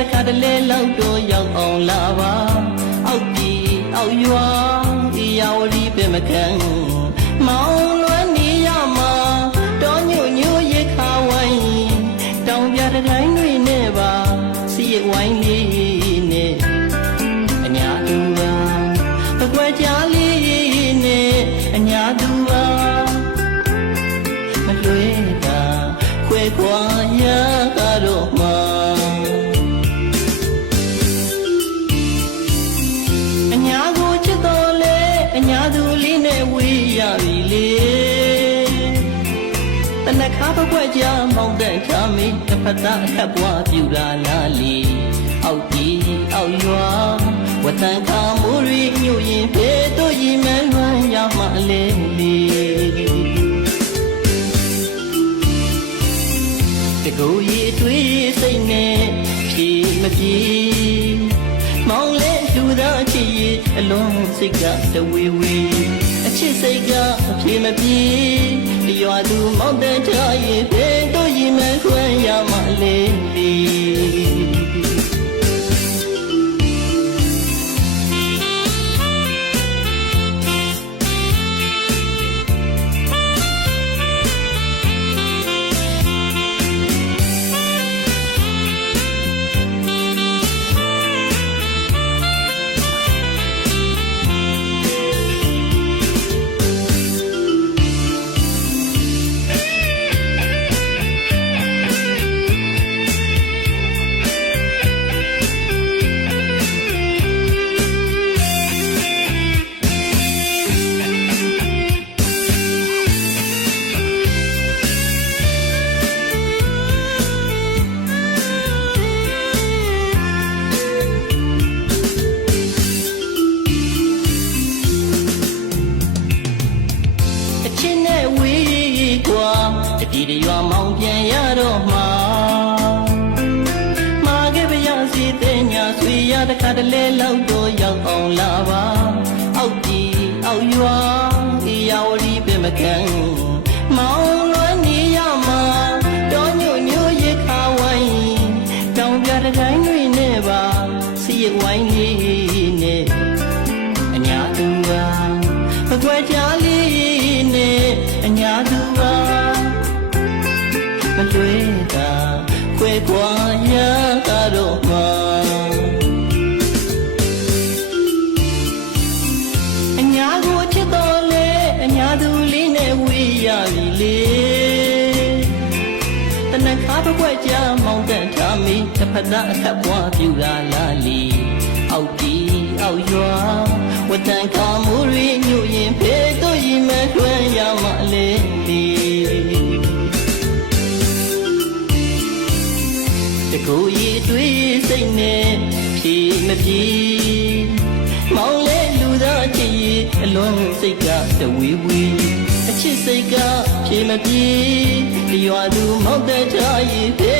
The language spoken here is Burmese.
တခါတလေလောက်တော့ရောက်အောင်လာပါအောက်ဒီအောက်ရွာဒီယာဝတီပဲမခံမောင်လွမ်းနေရမှာတောညို့ညို့ရိတ်ခါဝိုင်းတောင်ပြတိုင်းတွေနဲ့ပါစီရိတ်ဝိုင်းလေးနဲ့အညာသူပါပကွယ်ကြားလေးနဲ့အညာသူပါမလွေတာခွဲခွာရကတော့မှအညာကိုချစ်တော်လေအညာသူလေးနဲ့ဝေးရပြီလေတနခါပကွက်ကြမောင်းတဲ့ချာမီတစ်ဖက်သားအခက်ပွားပြူလာလားလီအောက်ဒီအောက်ရွာဝတန်ခါမိုးရီညို့ရင်ဖေတို့ရင်မဲလွမ်းရမှလေးလီတကူရီတွေးစိတ်နဲ့ဖြေမပြေမောင်လေးလူသားချစ်ရဲ့အလုံးစိတ်ကတဝေဝေအချစ်စိတ်ကအဖြေမပြေရွာသူမောင်တဲ့ထားရဲ့ဖေတို့ရင်မဲခွဲရမှလေးလီဒီရွာမောင်ပြန်ရတော့မှာမာခဲ့ပါရစီတဲ့ညာဆွေရတခါတလေလောက်တော့ရောက်အောင်လာပါအောက်ဒီအောက်ရွာဒီယာဝတီပဲမခံမောင်လွမ်းနေရမှာတောညို့ညို့ရိတ်ခါဝိုင်းတောင်ပြတိုင်းတွေနဲ့ပါစီရိတ်ဝိုင်းလေးနဲ့အညာသူပါပကွယ်ကြားလေးနဲ့အညာသူပါမလွေတာခွဲခွာရကတော့မှအညာကိုချစ်တော်လေအညာသူလေးနဲ့ဝေးရပြီလေတနခါပကွက်ကြမောင်းတဲ့ထားမီတစ်ဖက်သားအခက်ပွားပြူလာလားလီအောက်ဒီအောက်ရွာဝတန်ခါမိုးရီညို့ရင်ဖေတို့ရင်မဲထွဲရမှလေးလီတကူရီတွေးစိတ်နဲ့ဖြေမပြေမောင်လေးလူသားချစ်ရဲ့အလုံးစိတ်ကတဝေဝေအချစ်စိတ်ကဖြေမပြေရွာသူမောက်တဲ့ချာရဲ့ဖေ